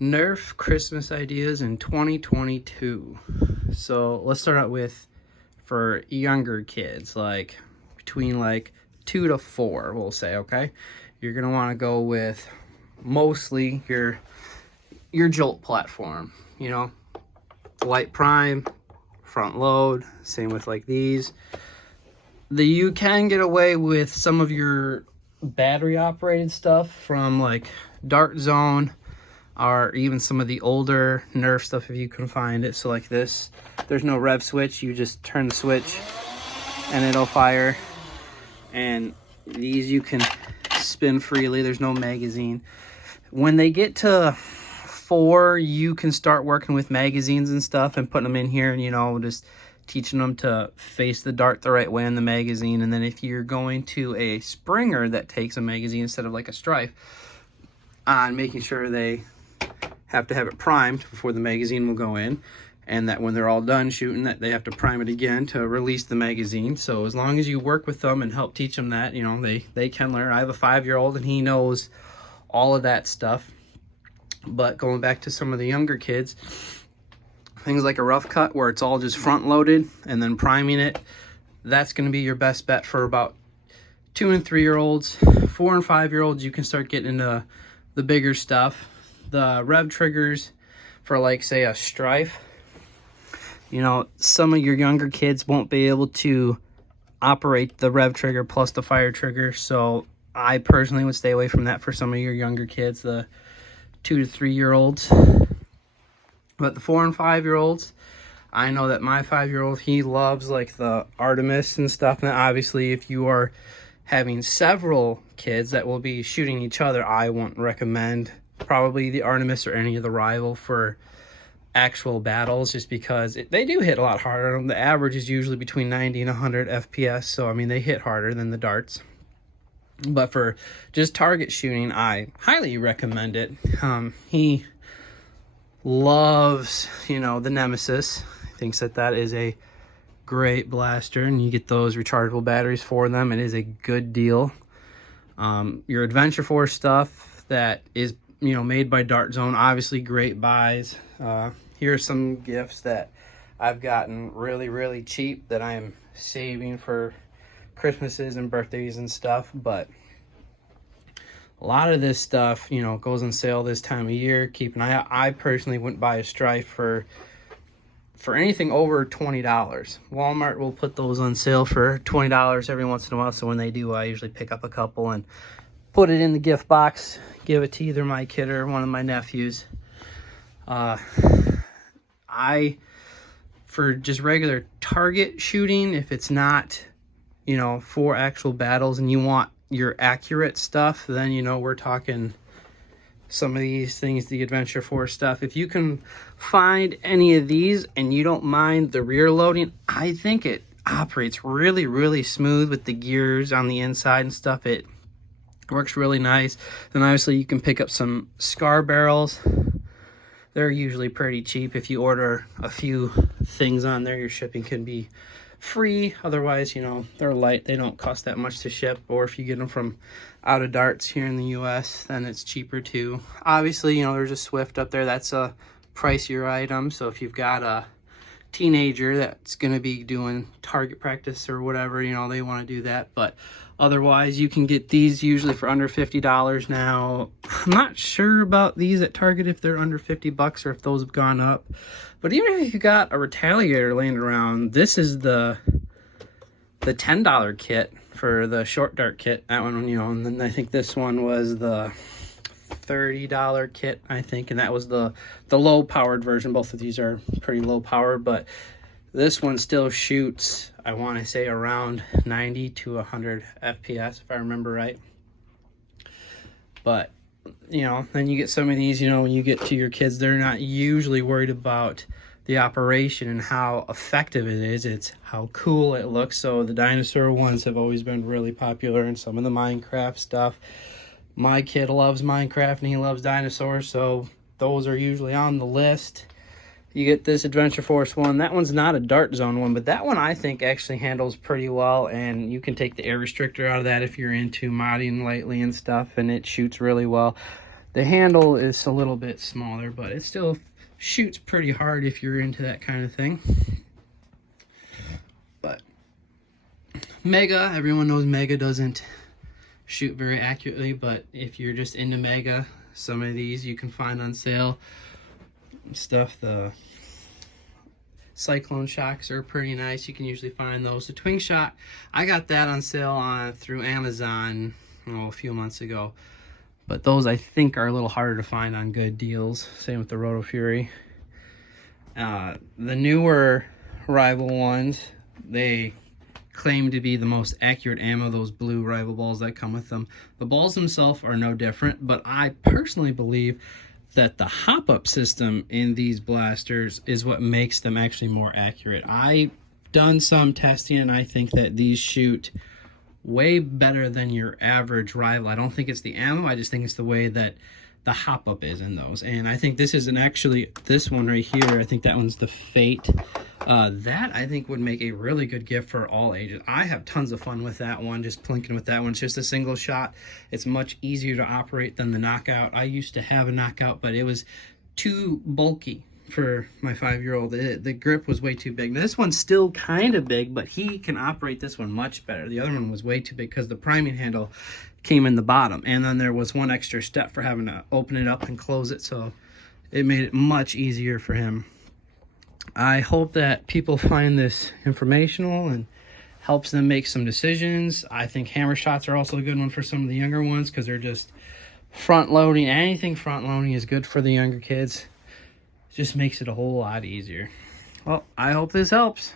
Nerf Christmas ideas in 2022. So let's start out with for younger kids, like between like 2 to 4, we'll say, okay? You're gonna wanna go with mostly your jolt platform, you know, light prime, front load, same with like these. You can get away with some of your battery operated stuff from like Dart Zone, or even some of the older Nerf stuff if you can find it. So like this, there's no rev switch, you just turn the switch and it'll fire. And these you can spin freely, there's no magazine. When they get to 4, you can start working with magazines and stuff and putting them in here, and you know, just teaching them to face the dart the right way in the magazine. And then if you're going to a Springer that takes a magazine instead of like a Strife, on making sure they have to have it primed before the magazine will go in, and that when they're all done shooting that they have to prime it again to release the magazine. So as long as you work with them and help teach them that, you know, they can learn. I have a 5-year-old and he knows all of that stuff. But going back to some of the younger kids, things like a rough cut where it's all just front loaded and then priming it, that's going to be your best bet for about 2 and 3-year-olds. 4 and 5-year-olds, you can start getting into the bigger stuff. The rev triggers for like say a Strife, you know, some of your younger kids won't be able to operate the rev trigger plus the fire trigger, so I personally would stay away from that for some of your younger kids, the 2 to 3-year-olds. But the 4 and 5-year-olds, I know that my 5-year-old, he loves like the Artemis and stuff. And obviously if you are having several kids that will be shooting each other, I won't recommend probably the Artemis or any of the Rival for actual battles, just because they do hit a lot harder. The average is usually between 90 and 100 FPS, so I mean they hit harder than the darts. But for just target shooting, I highly recommend it. He loves, you know, the Nemesis. He thinks that that is a great blaster, and you get those rechargeable batteries for them. It is a good deal. Your Adventure Force stuff that is, you know, made by Dart Zone, obviously great buys. Here's some gifts that I've gotten really cheap that I'm saving for Christmases and birthdays and stuff. But a lot of this stuff, you know, goes on sale this time of year. Keep an eye out. I personally wouldn't buy a Strife for anything over $20. Walmart will put those on sale for $20 every once in a while, so when they do, I usually pick up a couple and put it in the gift box, give it to either my kid or one of my nephews. For just regular target shooting, if it's not, you know, for actual battles and you want your accurate stuff, then, you know, we're talking some of these things, the Adventure Force stuff. If you can find any of these and you don't mind the rear loading, I think it operates really smooth with the gears on the inside and stuff. It works really nice. Then obviously you can pick up some Scar barrels. They're usually pretty cheap. If you order a few things on there, your shipping can be free. Otherwise, you know, they're light, they don't cost that much to ship. Or if you get them from out of darts here in the US, then it's cheaper too. Obviously, you know, there's a Swift up there, that's a pricier item. So if you've got a teenager that's going to be doing target practice or whatever, you know, they want to do that. But otherwise, you can get these usually for under $50 now. I'm not sure about these at Target if they're under $50 or if those have gone up. But even if you got a Retaliator laying around, this is the $10 kit for the short dart kit. That one, you know, and then I think this one was the $30 kit, I think, and that was the low powered version. Both of these are pretty low powered, but this one still shoots, I want to say, around 90 to 100 FPS, if I remember right. But, you know, then you get some of these, you know, when you get to your kids, they're not usually worried about the operation and how effective it is. It's how cool it looks. So the dinosaur ones have always been really popular, and some of the Minecraft stuff. My kid loves Minecraft and he loves dinosaurs, so those are usually on the list. You get this Adventure Force one. That one's not a Dart Zone one, but that one I think actually handles pretty well, and you can take the air restrictor out of that if you're into modding lately and stuff, and it shoots really well. The handle is a little bit smaller, but it still shoots pretty hard if you're into that kind of thing. But Mega, everyone knows Mega doesn't shoot very accurately, but if you're just into Mega, some of these you can find on sale. Stuff, the Cyclone shocks are pretty nice. You can usually find those. The Twin Shot, I got that on sale through Amazon a few months ago. But those I think are a little harder to find on good deals. Same with the Roto Fury. The newer Rival ones, they claim to be the most accurate ammo, those blue Rival balls that come with them. The balls themselves are no different, but I personally believe that the hop-up system in these blasters is what makes them actually more accurate. I've done some testing and I think that these shoot way better than your average Rival. I don't think it's the ammo, I just think it's the way that the hop-up is in those. And I think this is actually this one right here, I think that one's the Fate. That I think would make a really good gift for all ages. I have tons of fun with that one, just plinking with that one. It's just a single shot. It's much easier to operate than the Knockout. I used to have a Knockout, but it was too bulky for my 5-year-old. The grip was way too big. Now, this one's still kind of big, but he can operate this one much better. The other one was way too big because the priming handle came in the bottom, and then there was one extra step for having to open it up and close it, so it made it much easier for him. I hope that people find this informational and helps them make some decisions. I think hammer shots are also a good one for some of the younger ones because they're just front loading. Anything front loading is good for the younger kids. It just makes it a whole lot easier. Well, I hope this helps.